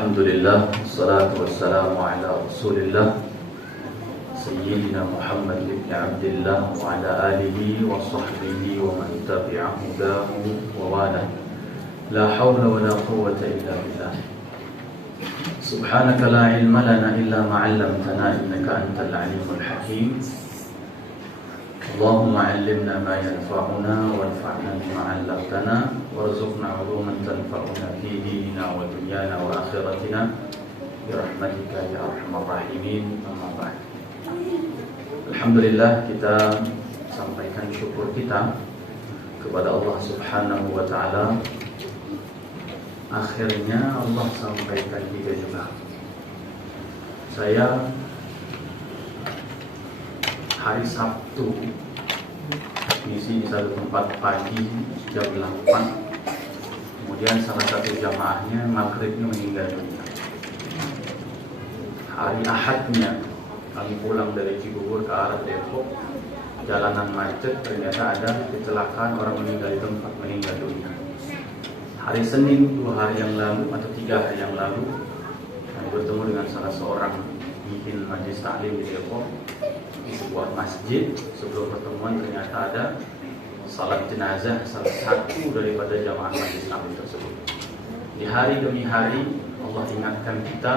Alhamdulillah, wassalatu wassalamu ala rasulillah Sayyidina Muhammad ibn Abdillah wa ala alihi wa sahbihi wa man tabi'a hudahu wa wala. La hawla wa la quwwata illa billah. Subhanaka la ilma lana illa ma 'allamtana innaka antal alimul hakim. Allahumma 'allimna ma yanfa'una wanfa'na bima 'allamtana warzuqna 'uluman tanfa'una fi dinina wa dunyana wa akhiratina bi rahmatika ya arhamar rahimin. Amma ba'd. Alhamdulillah, kita sampaikan syukur kita kepada Allah Subhanahu wa taala. Akhirnya Allah sampaikan kita juga. Saya hari Sabtu misi di satu tempat pagi jam 8. Kemudian salah satu jamaahnya maghribnya meninggal dunia. Hari Ahadnya kami pulang dari Cibubur ke arah Depok, jalanan macet, ternyata ada kecelakaan, orang meninggal di tempat, meninggal dunia. Hari Senin 2 hari yang lalu atau 3 hari yang lalu, kami bertemu dengan salah seorang pemimpin majelis taklim di Depok di sebuah masjid. Sebelum pertemuan ternyata ada salat jenazah salah satu daripada jamaah majelis taklim tersebut. Di hari demi hari Allah ingatkan kita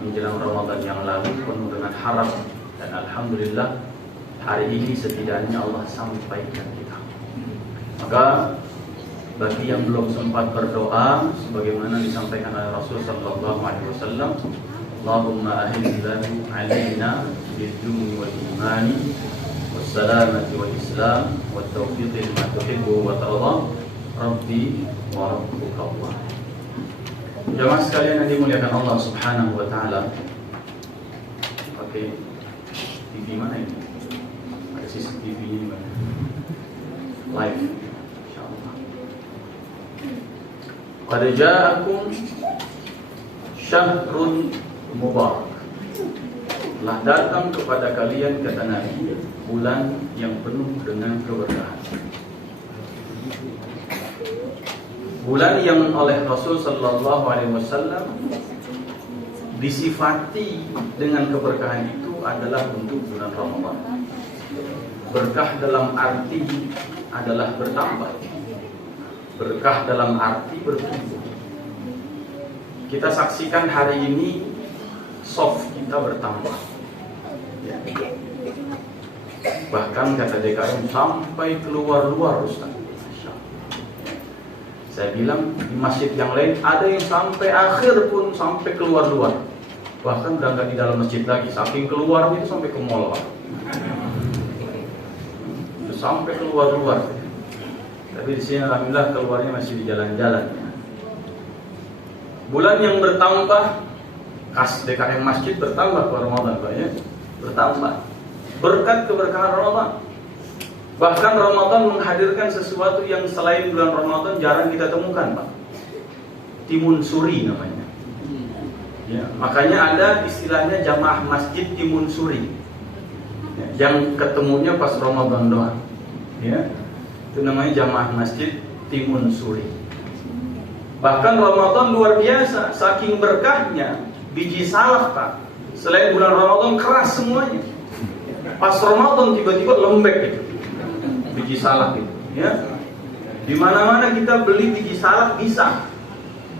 menjelang Ramadan yang lalu penuh dengan harap, dan alhamdulillah hari ini setidaknya Allah sampaikan kita. Maka bagi yang belum sempat berdoa sebagaimana disampaikan oleh Rasul sallallahu alaihi wasallam, Allahumma ahillahu alaina bil-jum'i wal imani was salamati wal islam wat taufiqi lima tuhibbu wa tarda rabbi wa rabbuka Allah. Jamaah sekalian yang dimuliakan Allah Subhanahu wa taala. Pakai TV mana ini? Ada CCTV-nya di mana? Live. Insyaallah. Qad ja'akum syahrun mubarak. Telah datang kepada kalian, kata Nabi, bulan yang penuh dengan keberkahan. Bulan yang oleh Rasul sallallahu alaihi wasallam disifati dengan keberkahan itu adalah untuk bulan Ramadan. Berkah dalam arti adalah bertambah. Berkah dalam arti bertumbuh. Kita saksikan hari ini soft kita bertambah. Bahkan kata DKM sampai keluar-luar, Ustaz. Saya bilang di masjid yang lain ada yang sampai akhir pun sampai keluar-luar. Bahkan udah nggak di dalam masjid lagi, saking keluarnya itu sampai ke mall. Itu sampai keluar-luar. Tapi di sini alhamdulillah keluarnya masih di jalan-jalan. Bulan yang bertambah, kas DKM masjid bertambah ke Ramadan, Pak ya. Bertambah. Berkat keberkahan Ramadan. Bahkan Ramadan menghadirkan sesuatu yang selain bulan Ramadan jarang kita temukan, Pak. Timun suri namanya. Ya, makanya ada istilahnya jamaah masjid timun suri. Ya, yang ketemunya pas Ramadan doang. Ya, itu namanya jamaah masjid timun suri. Bahkan Ramadan luar biasa, saking berkahnya biji salak, Pak. Selain bulan Ramadan keras semuanya. Pas Ramadan tiba-tiba lembek gitu. Biji salak itu, ya. Di mana-mana kita beli biji salak bisa.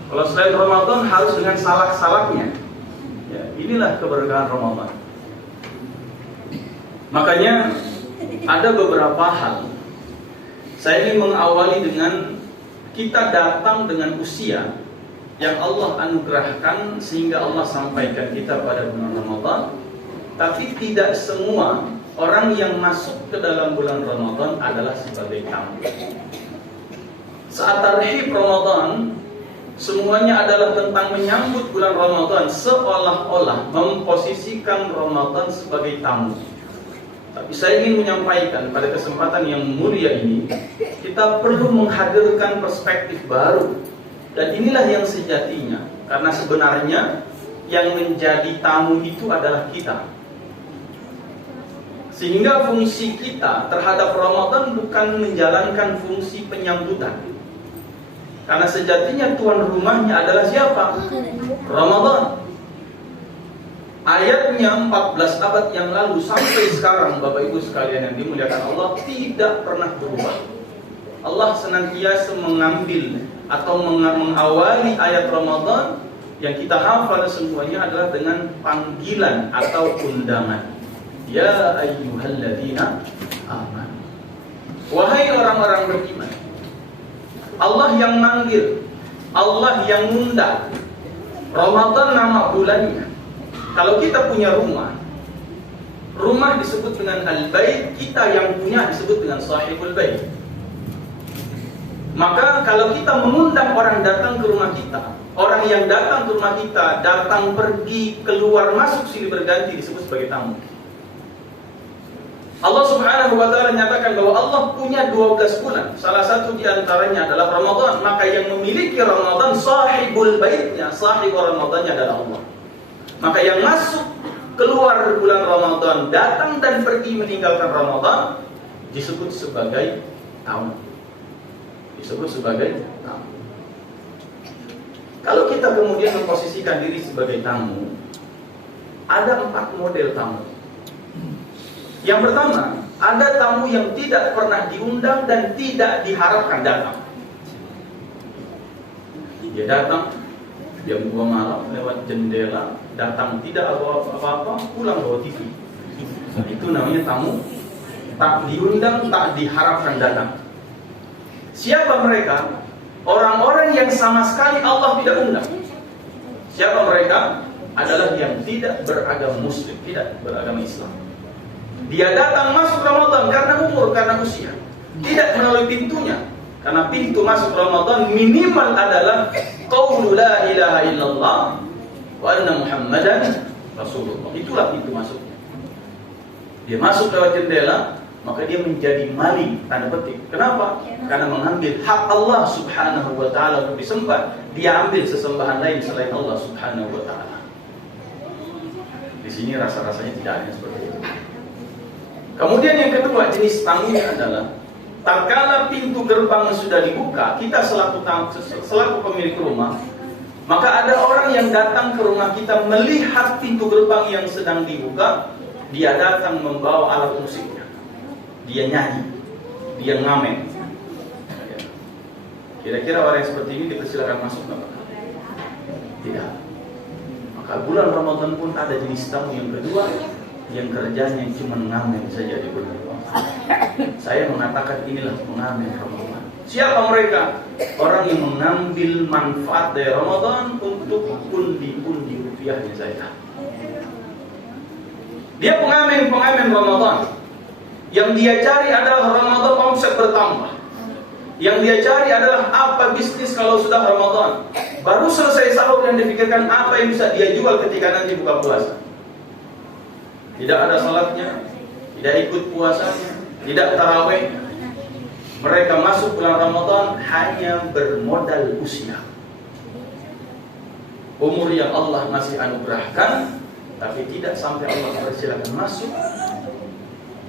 Kalau selain Ramadan harus dengan salak-salaknya. Ya, inilah keberkahan Ramadan. Makanya ada beberapa hal. Saya ingin mengawali dengan kita datang dengan usia yang Allah anugerahkan sehingga Allah sampaikan kita pada bulan Ramadan. Tapi tidak semua orang yang masuk ke dalam bulan Ramadan adalah sebagai tamu. Saat tarhib Ramadan, semuanya adalah tentang menyambut bulan Ramadan, seolah-olah memposisikan Ramadan sebagai tamu. Tapi saya ingin menyampaikan pada kesempatan yang mulia ini, kita perlu menghadirkan perspektif baru. Dan inilah yang sejatinya, karena sebenarnya yang menjadi tamu itu adalah kita. Sehingga fungsi kita terhadap Ramadan bukan menjalankan fungsi penyambutan, Karena sejatinya tuan rumahnya adalah siapa? Ramadan. Ayatnya 14 abad yang lalu sampai sekarang, Bapak Ibu sekalian yang dimuliakan Allah, tidak pernah berubah. Allah senantiasa mengambil atau mengawali ayat Ramadan yang kita hafal semuanya adalah dengan panggilan atau undangan. Ya ayyuhalladzina amanu. Wahai orang-orang beriman. Allah yang manggil, Allah yang ngundang. Ramadan nama bulannya. Kalau kita punya rumah disebut dengan al-bait, kita yang punya disebut dengan sahibul bait. Maka kalau kita mengundang orang datang ke rumah kita, orang yang datang ke rumah kita, datang pergi, keluar masuk silih berganti, disebut sebagai tamu. Allah Subhanahu wa ta'ala nyatakan bahwa Allah punya 12 bulan. Salah satu di antaranya adalah Ramadan. Maka yang memiliki Ramadan, sahibul baitnya, sahib Ramadannya adalah Allah. Maka yang masuk keluar bulan Ramadan, datang dan pergi meninggalkan Ramadan, disebut sebagai tamu. Disebut sebagai tamu. Kalau kita kemudian memposisikan diri sebagai tamu, ada 4 model tamu. Yang pertama, ada tamu yang tidak pernah diundang dan tidak diharapkan datang. Dia datang jam 2 malam lewat jendela, datang tidak apa-apa, pulang bawa TV. Itu namanya tamu tak diundang, tak diharapkan datang. Siapa mereka? Orang-orang yang sama sekali Allah tidak undang. Siapa mereka? Adalah yang tidak beragama Muslim, tidak beragama Islam. Dia datang masuk Ramadan karena umur, karena usia. Tidak melalui pintunya. Karena pintu masuk Ramadan minimal adalah qaulu la ilaha illallah wa anna Muhammadan Rasulullah. Itulah pintu masuknya. Dia masuk lewat jendela, maka dia menjadi maling, tanda petik. Kenapa? Karena mengambil hak Allah Subhanahu wa ta'ala untuk disembah. Dia ambil sesembahan lain selain Allah Subhanahu wa ta'ala. Di sini rasa-rasanya tidak ada seperti itu. Kemudian yang kedua, jenis tamunya adalah tatkala pintu gerbang sudah dibuka, kita selaku pemilik rumah, maka ada orang yang datang ke rumah kita melihat pintu gerbang yang sedang dibuka, dia datang membawa alat musiknya, dia nyanyi, dia ngamen. Kira-kira orang yang seperti ini dipersilakan masuk nggak? Tidak. Maka bulan Ramadan pun ada jenis tamu yang kedua, yang kerjanya cuma ngamen saja di bulan Ramadan. Saya mengatakan inilah pengamen Ramadan. Siapa mereka? Orang yang mengambil manfaat dari Ramadan untuk pundi-pundi rupiahnya saja. Dia pengamen Ramadan. Yang dia cari adalah Ramadan omset bertambah. Yang dia cari adalah apa bisnis kalau sudah Ramadan. Baru selesai sahur dan dipikirkan apa yang bisa dia jual ketika nanti buka puasa. Tidak ada salatnya, tidak ikut puasanya, tidak tarawih. Mereka masuk bulan Ramadan hanya bermodal usia. Umur yang Allah masih anugerahkan, tapi tidak sampai Allah persilakan masuk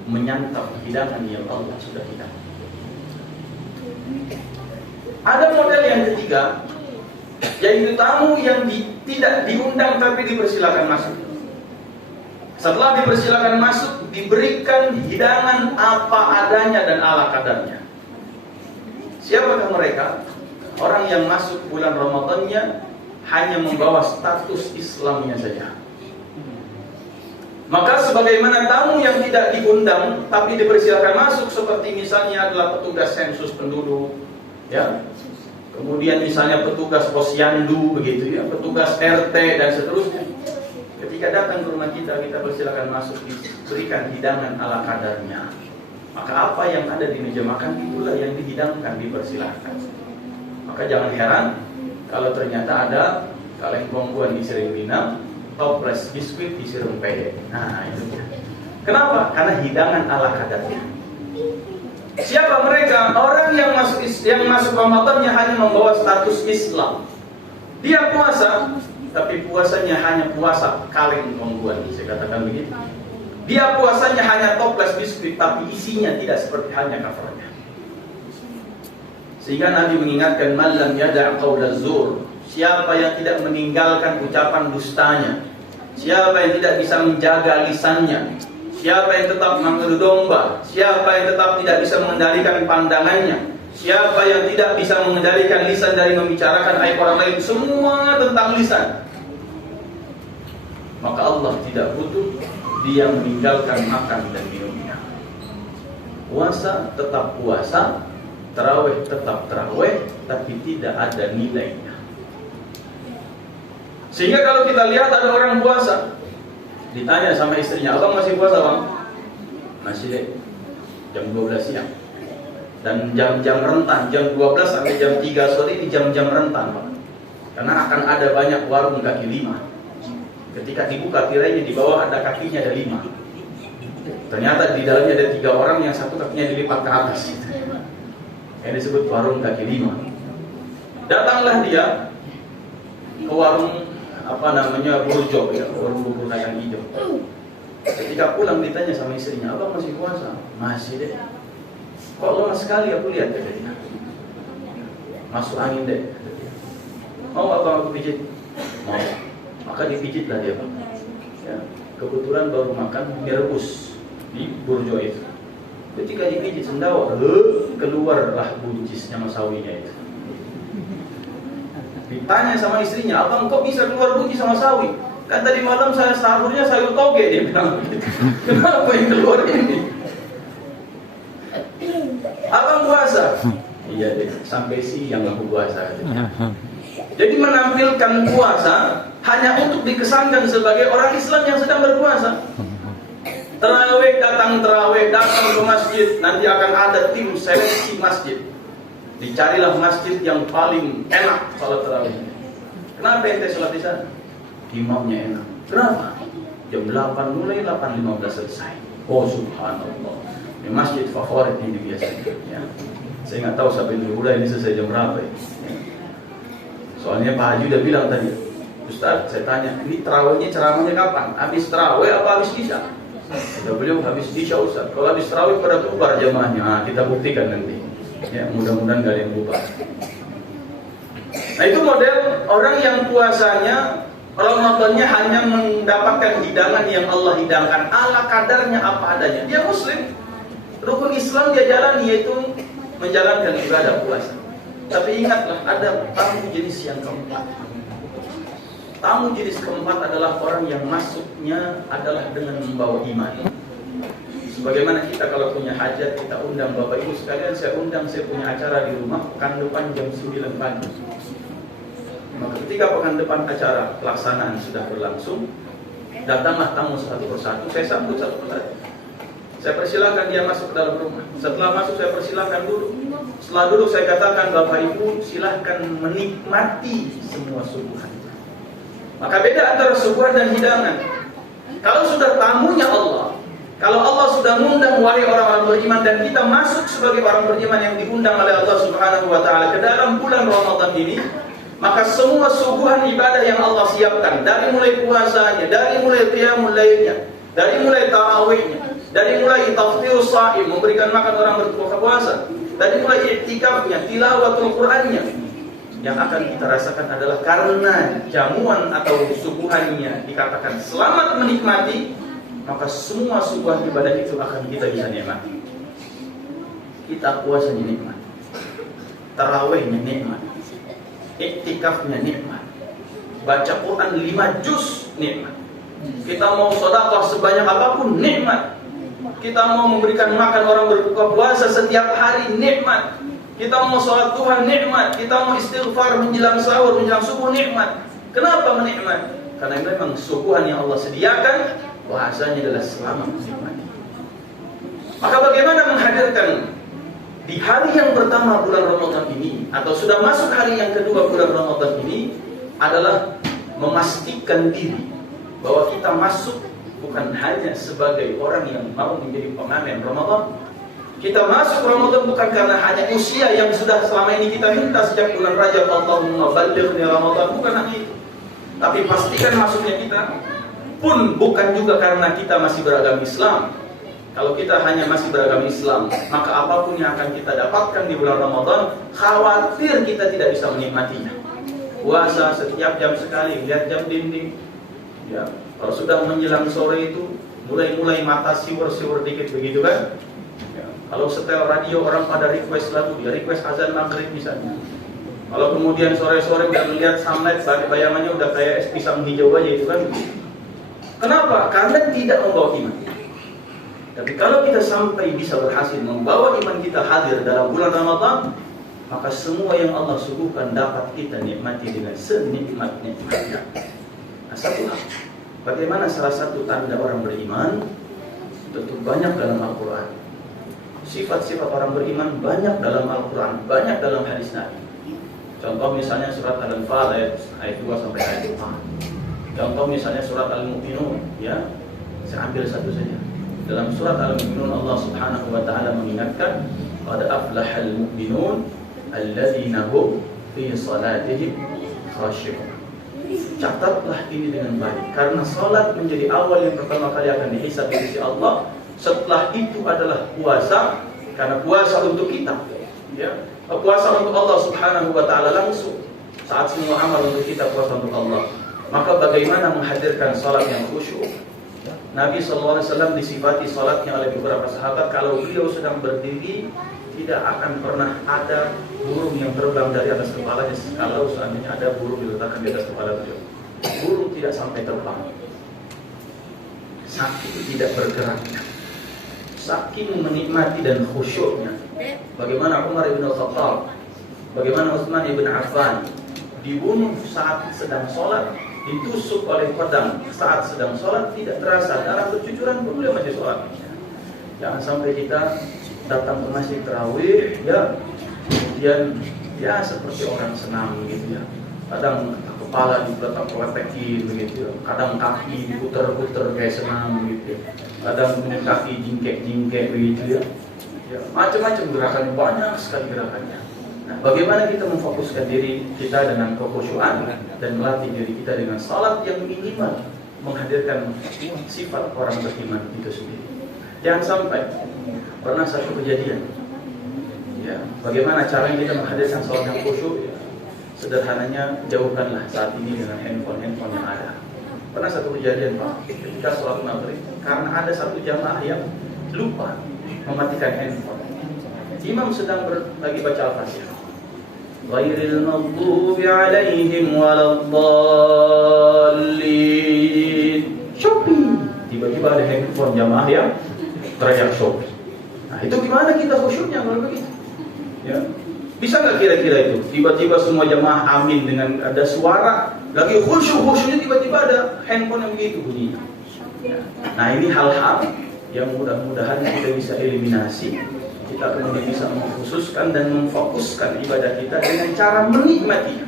menyantap hidangan yang Allah sudah hidangi. Ada model yang ketiga, yaitu tamu yang tidak diundang tapi dipersilakan masuk. Setelah dipersilakan masuk, diberikan hidangan apa adanya dan ala kadarnya. Siapakah mereka? Orang yang masuk bulan Ramadannya hanya membawa status Islamnya saja. Maka sebagaimana tamu yang tidak diundang tapi dipersilakan masuk, seperti misalnya adalah petugas sensus penduduk, ya. Kemudian misalnya petugas posyandu begitu ya, petugas RT dan seterusnya. Ketika datang ke rumah kita persilakan masuk, diberikan hidangan ala kadarnya. Maka apa yang ada di meja makan itulah yang dihidangkan, dipersilakan. Maka jangan heran kalau ternyata ada kaleng bongguan disiring minang, toples biskuit disiring pede. Nah itu dia. Kenapa? Karena hidangan ala kadarnya. Siapa mereka? Orang yang masuk Ramadannya hanya membawa status Islam. Dia puasa, tapi puasanya hanya puasa kaleng bongguan. Saya katakan begitu. Dia puasanya hanya toples biskuit, tapi isinya tidak seperti halnya covernya. Sehingga Nabi mengingatkan, man lam yada' qaula zur, siapa yang tidak meninggalkan ucapan dustanya, siapa yang tidak bisa menjaga lisannya, siapa yang tetap mengadu domba, siapa yang tetap tidak bisa mengendalikan pandangannya, siapa yang tidak bisa mengendalikan lisan dari membicarakan aib orang lain, semua tentang lisan, maka Allah tidak butuh dia meninggalkan makan dan minumnya. Puasa tetap puasa, tarawih tetap tarawih, tapi tidak ada nilainya. Sehingga kalau kita lihat ada orang puasa, ditanya sama istrinya, abang masih puasa bang? Masih deh, jam 12 siang. Dan jam-jam rentan, jam 12 sampai jam 3 sore ini jam-jam rentan bang. Karena akan ada banyak warung kaki lima. Ketika dibuka tirainya, di bawah ada kakinya ada 5. Ternyata di dalamnya ada 3 orang, yang satu kakinya dilipat ke atas. Yang disebut warung kaki 5. Datanglah dia ke warung burjo, ya, warung bubur kacang hijau. Ketika pulang ditanya sama istrinya, abang masih puasa? Masih deh. Kok lama sekali aku lihat kata dia. Masuk angin deh. Mau abang aku pijit? Mau. Maka dipijitlah dia. Ya, kebetulan baru makan mie rebus di burjo itu. Ketika dipijit sendawa, keluarlah buncisnya masawinya itu. Ditanya sama istrinya, abang kok bisa keluar buncis sama sawi? Kan tadi malam saya sahurnya sayur toge, dia bilang gitu. Kenapa yang keluar ini? Abang puasa? Iya deh, sampai siang aku puasa. Jadi menampilkan puasa hanya untuk dikesankan sebagai orang Islam yang sedang berpuasa. Terawih, datang ke masjid, nanti akan ada tim seleksi masjid. Dicarilah masjid yang paling enak salat terawihnya. Kenapa ente salat di sana? Imamnya enak. Kenapa? Jam 8 mulai, 8.15 selesai. Oh subhanallah. Ini masjid favorit ini biasanya. Ya. Saya nggak tahu sampai dulu ini selesai jam berapa ya. Soalnya Pak Haji udah bilang tadi, Ustaz, saya tanya, ini terawihnya ceramahnya kapan? Habis terawih apa habis isya? Kata beliau, habis isya Ustaz. Kalau habis terawih pada bubar jamaahnya. Nah, kita buktikan nanti. Ya, mudah-mudahan gak ada yang bubar. Nah, itu model orang yang puasanya Ramadannya hanya mendapatkan hidangan yang Allah hidangkan ala kadarnya apa adanya. Dia muslim, rukun Islam dia jalani, yaitu menjalankan ibadah puasa. Tapi ingatlah, ada tamu jenis yang keempat. Tamu jenis keempat adalah orang yang masuknya adalah dengan membawa iman. Sebagaimana kita kalau punya hajat, kita undang Bapak Ibu sekalian, saya punya acara di rumah pekan depan jam 9 pagi. Maka ketika pekan depan acara pelaksanaan sudah berlangsung, datanglah tamu satu persatu, saya sambut satu persatu. Saya persilakan dia masuk ke dalam rumah. Setelah masuk saya persilakan duduk. Setelah duduk saya katakan, Bapak Ibu silahkan menikmati semua suguhan. Maka beda antara suguhan dan hidangan. Kalau sudah tamunya Allah, kalau Allah sudah mengundang wahai orang-orang beriman, dan kita masuk sebagai orang beriman yang diundang oleh Allah Subhanahu wa taala ke dalam bulan Ramadan ini, maka semua suguhan ibadah yang Allah siapkan, dari mulai puasanya, dari mulai qiyamul lailnya, dari mulai tarawihnya, dari mulai taftirus shaim, memberikan makan orang berbuka puasa, dari mulai i'tikafnya, tilawatul Qur'annya, yang akan kita rasakan adalah karena jamuan atau suguhannya dikatakan selamat menikmati, maka semua suguhan ibadah itu akan kita bisa nikmati. Kita puasanya nikmat, tarawihnya nikmat, i'tikafnya nikmat, baca Quran 5 juz nikmat. Kita mau sedekah sebanyak apapun nikmat. Kita mau memberikan makan orang berbuka puasa setiap hari nikmat. Kita mau sholat Tuhan nikmat. Kita mau istighfar menjelang sahur, menjelang subuh nikmat. Kenapa menikmat? Karena memang suguhan yang Allah sediakan, bahasanya adalah selamat menikmati. Maka bagaimana menghadirkan di hari yang pertama bulan Ramadan ini, atau sudah masuk hari yang kedua bulan Ramadan ini, adalah memastikan diri bahwa kita masuk bukan hanya sebagai orang yang mau menjadi pengamen Ramadan. Kita masuk Ramadan bukan karena hanya usia yang sudah selama ini kita minta sejak bulan Rajab, Allahumma ballighni Ramadan, bukan hanya itu. Tapi pastikan masuknya kita pun bukan juga karena kita masih beragama Islam, Kalau kita hanya masih beragama Islam, maka apapun yang akan kita dapatkan di bulan Ramadan, khawatir kita tidak bisa menikmatinya. Puasa setiap jam sekali, lihat jam dinding. Ya, kalau sudah menjelang sore itu mulai mata siwur-siwur dikit begitu kan? Ya, kalau setel radio orang pada request lagu, dia request azan maghrib misalnya. Kalau kemudian sore-sore udah melihat sunlight, bayangannya udah kayak es pisang hijau aja itu kan? Kenapa? Karena tidak membawa iman. Tapi kalau kita sampai bisa berhasil membawa iman kita hadir dalam bulan Ramadan, maka semua yang Allah suguhkan dapat kita nikmati dengan senikmat-nikmatnya. Nah, satu hal, bagaimana salah satu tanda orang beriman? Tentu banyak dalam Al-Quran. Sifat-sifat orang beriman banyak dalam Al-Quran, banyak dalam hadis Nabi. Contoh misalnya surat Al-Anfal ayat 2 sampai ayat 4. Contoh misalnya surat Al-Mu'minun, ya. Saya ambil satu saja. Dalam surat Al-Mu'minun Allah Subhanahu wa taala mengingatkan, qad aflahal mu'minun alladzina hum fi salatihim khashi'un. Catatlah ini dengan baik, karena salat menjadi awal yang pertama kali akan dihisab di sisi Allah. Setelah itu adalah puasa, karena puasa untuk kita, ya. Puasa untuk Allah Subhanahu wa taala langsung. Saat semua amal untuk kita, puasa untuk Allah. Maka bagaimana menghadirkan salat yang khusyuk? Nabi SAW disifati salatnya oleh beberapa sahabat, kalau beliau sedang berdiri tidak akan pernah ada burung yang terbang dari atas kepalanya. Kalau seandainya ada burung diletakkan di atas kepala beliau, burung tidak sampai terbang. Saking tidak bergeraknya, saking menikmati dan khusyuknya. Bagaimana Umar ibn Khattab, bagaimana Utsman ibn Affan dibunuh saat sedang sholat, ditusuk oleh pedang saat sedang sholat, tidak terasa darah bercucuran pun beliau masih sholat. Jangan sampai kita datang ke masjid tarawih, ya, kemudian ya seperti orang senam gitu ya. Kadang kepala diletak-letekin begitu, kadang kaki diputer-puter kayak senam begitu, kadang kemudian kaki jingkek-jingkek begitu ya. Ya, macam-macam gerakannya, banyak sekali gerakannya. Nah, bagaimana kita memfokuskan diri kita dengan kekhusyuan dan melatih diri kita dengan salat yang minimal menghadirkan sifat orang beriman itu sendiri. Jangan sampai, pernah satu kejadian, ya, bagaimana cara kita menghadirkan salat yang khusyuk? Sederhananya, jauhkanlah saat ini dengan handphone yang ada. Pernah satu kejadian, Pak, ketika sholat maghrib, karena ada satu jamaah yang lupa mematikan handphone. Imam sedang lagi baca Al-Fatihah. Ghairil maghdubi 'alaihim waladdallin. Shopee. Tiba-tiba ada handphone jamaah yang teriak Shopee. Nah, itu gimana kita khusyuknya kalau begitu? Ya. Bisa nggak kira-kira itu? Tiba-tiba semua jamaah amin dengan ada suara, lagi khusyuknya tiba-tiba ada handphone yang begitu bunyinya. Nah, ini hal-hal yang mudah-mudahan kita bisa eliminasi. Kita kemudian bisa mengkhususkan dan memfokuskan ibadah kita dengan cara menikmati,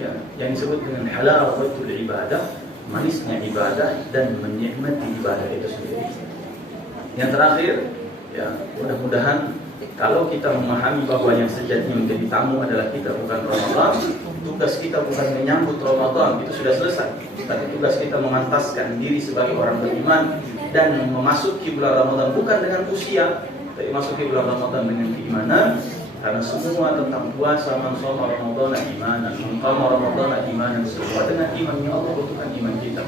ya, yang disebut dengan halawatul ibadah, manisnya ibadah dan menikmati ibadah itu sendiri. Yang terakhir, ya, mudah-mudahan kalau kita memahami bahwa yang sejatinya menjadi tamu adalah kita, bukan Ramadan, tugas kita bukan menyambut Ramadan, itu sudah selesai. Tapi tugas kita memantaskan diri sebagai orang beriman dan memasuki bulan Ramadan bukan dengan usia, tapi masuki bulan Ramadan dengan keimanan. Karena semua tentang puasa, man shoma Ramadan imanan, man qama Ramadan imanan, semua dengan iman yang Allah butuhkan iman kita.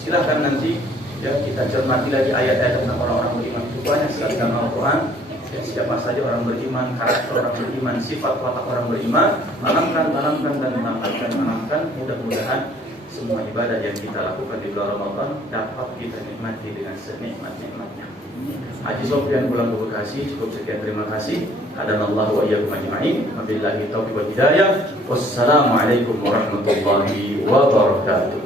Silahkan nanti, ya, kita cermati lagi ayat-ayat tentang orang-orang beriman. Itu banyak sekali dalam Al-Quran. Ya, siapa saja orang beriman, karakter orang beriman, sifat watak orang beriman, tanamkan dan tanamkan. Mudah-mudahan semua ibadah yang kita lakukan di bulan Ramadan dapat kita nikmati dengan senikmat-nikmatnya. Haji Sofyan pulang ke Bekasi. Cukup sekian, terima kasih. Hadanallahu wa iyyakum ajma'in. Wabillahi taufiq wal hidayah. Wassalamualaikum warahmatullahi wabarakatuh.